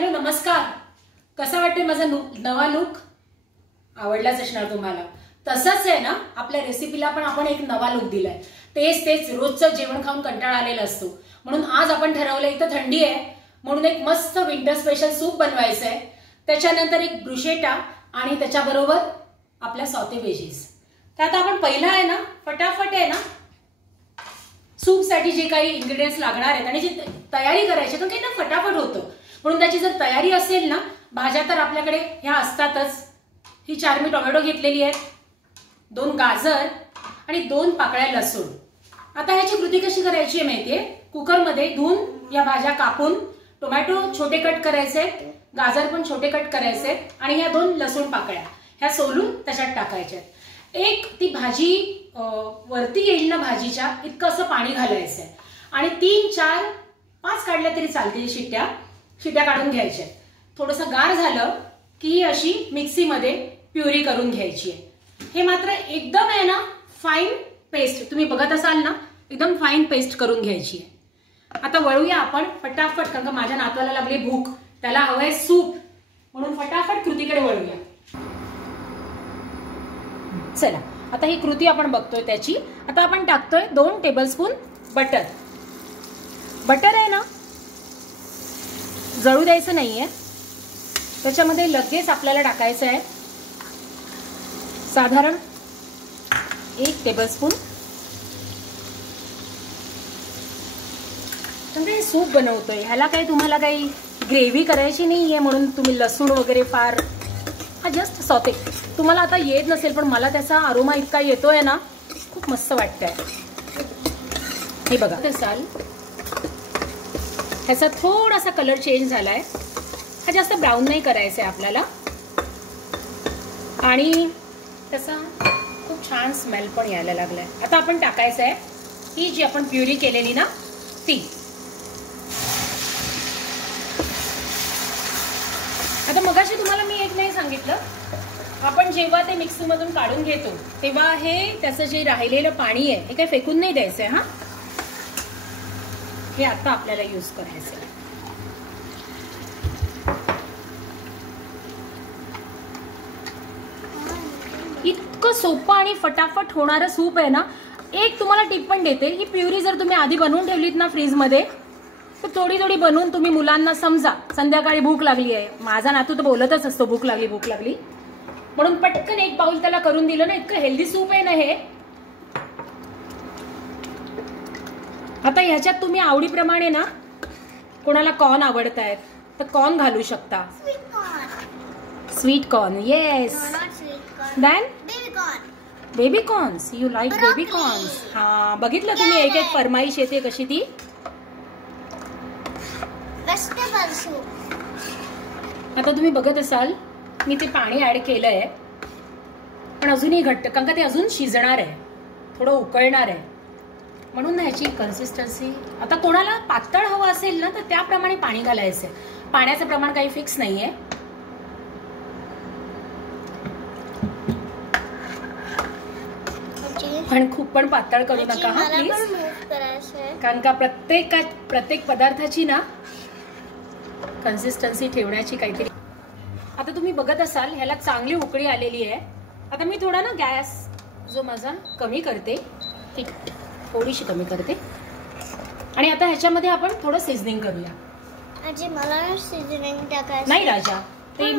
Hello नमस्कार. कसा वाटतोय माझा नवा लुक? आवडलाच असणार तुम्हाला. तसंच आहे ना, आपल्या रेसिपीला पण आपण एक नवा लुक दिलाय. तेच रोजचं जेवण खाऊन कंटाळा आलेला असतो, म्हणून आज आपण ठरवलं इथं थंडी आहे म्हणून एक मस्त विंटर स्पेशल सूप बनवायचं आहे. त्याच्यानंतर एक ब्रुशेटा आणि त्याच्याबरोबर आपल्या सॉते व्हेजीस. तर आता आपण पहिला आहे ना, फटाफट आहे ना सूप साठी जे काही इंग्रेडियंट्स लागणार आहेत आणि जी तयारी करायची तर ते ना फटाफट होतं. म्हणून त्याची जर तयारी असेल ना, भाज्या तर आपल्याकडे ह्या असतातच. ही 4 मी टोमॅटो घेतलेली आहेत, 2 गाजर आणि 2 पाकळ्या लसूण. आता ह्याची कृती कशी करायची आहे माहितीये? कुकरमध्ये धुवून या भाज्या कापून, टोमॅटो छोटे कट करायचे, गाजर पण छोटे कट करायचे आणि ह्या 2 लसूण पाकळ्या ह्या सोलून त्याच्यात टाकायच्या. एक ती भाजी वरती येईल ना भाजीच्या इतकं असं पाणी घालायचंय आणि 3, 4, 5 काढल्या तरी चालतील शिट्या काढून घ्यायच्या. थोडंसं गार झालं की अशी मिक्सीमध्ये प्युरी करून घ्यायची आहे. हे मात्र एकदम आहे ना फाईन पेस्ट, तुम्ही बघत असाल ना, एकदम फाईन पेस्ट करून घ्यायची आहे. आता वळूया आपण फटाफट, कारण का माझ्या नातवाला लागली भूक, त्याला हवंय सूप, म्हणून फटाफट कृतीकडे वळूया. चला आता ही कृती आपण बघतोय त्याची. आता आपण टाकतोय 2 टेबलस्पून बटर. बटर आहे ना जळू द्यायचं नाहीये, त्याच्यामध्ये लगेच आपल्याला टाकायचं आहे साधारण 1 टेबलस्पून. म्हणजे सूप बनवतोय, ह्याला काही तुम्हाला काही ग्रेव्ही करायची नाहीये म्हणून तुम्ही लसूण वगैरे फार, हा जस्ट सॉते. तुम्हाला आता येत नसेल पण मला त्याचा अरोमा इतका येतोय ना, खूप मस्त वाटतंय. हे बघा असाल, ह्याचा थोडासा कलर चेंज झालाय. हा जास्त ब्राऊन नाही करायचा आहे आपल्याला आणि त्याचा खूप छान स्मेल पण यायला लागलाय. आता आपण टाकायचं आहे ही जी आपण प्युरी केलेली ना ती. आता मगाशी तुम्हाला मी एक नाही सांगितलं, आपण जेव्हा ते मिक्सरमधून काढून घेतो तेव्हा हे त्याचं जे राहिलेलं पाणी आहे हे काही फेकून नाही द्यायचंय. हा हे आता आपल्याला यूज करायचं आहे. इतकं सोपं आणि फटाफट होणारं सूप आहे ना. एक तुम्हाला टिप पण देते, ही प्युरी जर तुम्ही आधी बनवून ठेवलीत ना फ्रीजमध्ये, तर थोडी थोडी बनवून तुम्ही मुलांना, समजा संध्याकाळी भूक लागली आहे, माझा नातू तर बोलतच असतो भूक लागली, म्हणून पटकन 1 पाऊल त्याला करून दिलं ना, इतकं हेल्दी सूप आहे ना हे. आता ह्याच्यात तुम्ही आवडीप्रमाणे ना, कोणाला कॉर्न आवडतायत तर कॉर्न घालू शकता. Sweet corn, yes. Then baby corns, you like baby corns. हा बघितलं तुम्ही, एक फरमाईश येते कशी ती. आता तुम्ही बघत असाल मी ते पाणी ऍड केलंय, पण अजूनही घट्ट, कारण का ते अजून शिजणार आहे, थोडं उकळणार आहे, म्हणून ना ह्याची कन्सिस्टन्सी. आता कोणाला पातळ हवं असेल ना तर त्याप्रमाणे पाणी घालायचंय. पाण्याचं प्रमाण काही फिक्स नाहीये. पण खूप पण पातळ करू नका हा प्लीज, कारण का प्रत्येक पदार्थाची ना कन्सिस्टन्सी ठेवण्याची काहीतरी. आता तुम्ही बघत असाल ह्याला चांगली उकळी आलेली आहे. आता मी थोडा ना गॅस जो माझा कमी करते, ठीक, थोडीशी कमी करते. आणि आता ह्याच्यामध्ये आपण थोडं सीझनिंग करूया. आजी मला सीझनिंग टाकायचं नाही राजा, ते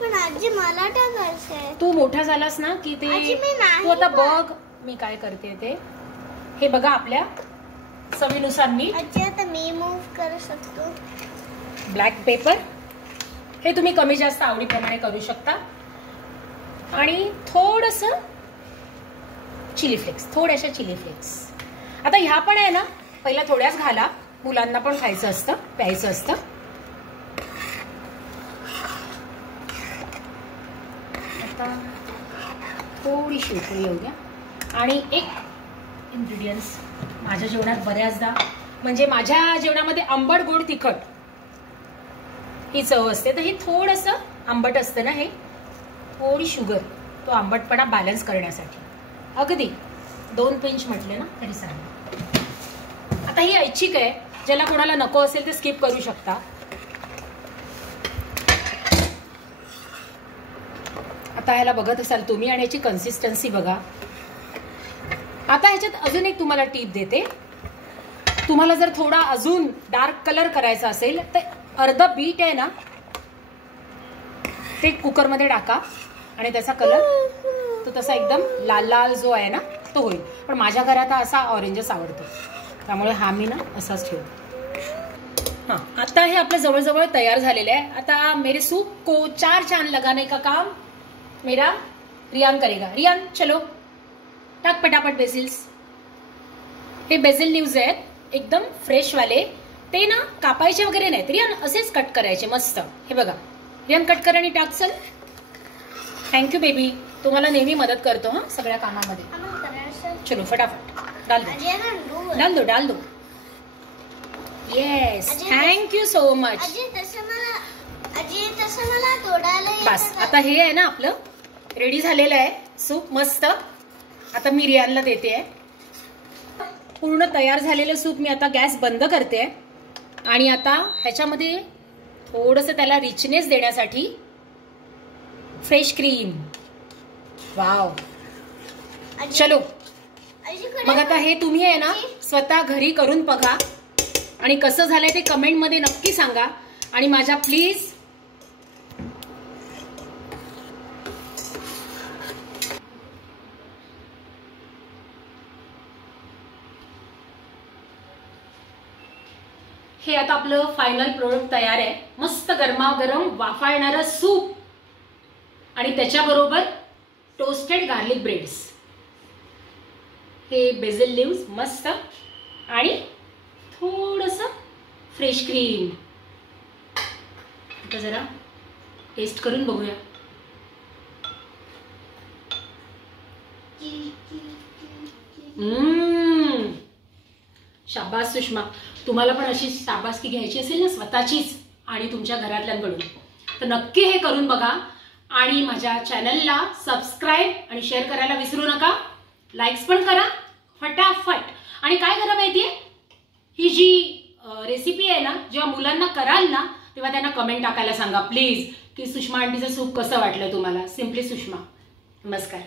पण आजी मला टाकायचंय. तू मोठा झालास ना की ते तू आता बघ मी काय करते ते. हे बघा आपल्या चवीनुसार मीठ. आजी आता मी मूव करू शकतो. ब्लॅक पेपर हे तुम्ही कमी जास्त आवडीप्रमाणे करू शकता. आणि थोडंसं चिली फ्लेक्स, थोड्याशा चिली फ्लेक्स. आता ह्या पण आहे ना पहिला थोड्याच घाला, मुलांना पण खायचं असतं, प्यायचं असतं. आता थोडीशी उकळी येऊ द्या. आणि एक इन्ग्रेडियंट्स माझ्या जेवणात बऱ्याचदा, म्हणजे माझ्या जेवणामध्ये आंबट गोड तिखट ही चव असते, तर हे थोडंसं आंबट असतं ना, हे थोडी शुगर तो आंबटपणा बॅलन्स करण्यासाठी. अगदी 2 पिंच म्हटले ना तरी चालेल. आता ही ऐच्छिक आहे, ज्याला कोणाला नको असेल ते स्किप करू शकता. आता ह्याला बघत असाल तुम्ही आणि याची कन्सिस्टन्सी बघा. आता ह्याच्यात अजून एक तुम्हाला टीप देते. तुम्हाला जर थोडा अजून डार्क कलर करायचा असेल तर अर्ध बीट आहे ना ते कुकरमध्ये टाका आणि त्याचा कलर तो तसा एकदम लाल लाल जो आहे ना तो होईल. पण माझ्या घरात असा ऑरेंजच आवडतो त्यामुळे हा मी ना असाच ठेवतो. हाँ, आता हे आपलं जवळजवळ तयार झालेलं आहे. आता मेरे सूप को 4 चांद लगाने का काम मेरा रियान करेगा. रियान चलो टाक पटापट बेसिल्स. हे बेसिल लीव्स आहेत एकदम फ्रेश वाले. ते ना कापायचे वगैरे नाहीत रियान, असेच कट करायचे मस्त. हे बघा रियान कट कर आणि टाक. चल थँक्यू बेबी, तुम्हाला नेहमी मदत करतो हा सगळ्या कामामध्ये. चलो फटाफट डाल दो डाल दो. Yes thank you so much. बस आता हे आहे ना आपलं रेडी झालेलं आहे सूप मस्त. आता मी रियानला देते आहे. पूर्ण तयार झालेलं सूप मी आता गॅस बंद करते आणि आता ह्याच्यामध्ये थोडंसं त्याला रिचनेस देण्यासाठी फ्रेश क्रीम. वाव चलो मग आता हे तुम्ही आहे ना स्वतः घरी करून बघा आणि कसं झालंय ते कमेंट मध्ये नक्की सांगा. आणि माझ्या प्लीज हे आता आपलं फायनल प्रोडक्ट तयार आहे. मस्त गरमागरम वाफा येणारं सूप आणि त्याच्याबरोबर टोस्टेड गार्लिक ब्रेड्स. हे बेसिल लीव्स मस्त आणि थोडंसं फ्रेश क्रीम. आता जरा टेस्ट करून बघूया. शाबास सुषमा, तुम्हाला पण अशी शाबासकी घ्यायची असेल ना स्वतःचीच आणि तुमच्या घरातल्यांकडून तर नक्की हे करून बघा. आणि माझ्या चॅनलला सबस्क्राईब आणि शेअर करायला विसरू नका. लाईक्स पण करा फटाफट. आणि काय करा माहितीये, ही जी रेसिपी आहे ना जेव्हा मुलांना कराल ना तेव्हा त्यांना कमेंट टाकायला सांगा प्लीज की सुषमा आंटीचं सूप कसं वाटलं तुम्हाला. सिम्पली सुषमा. नमस्कार.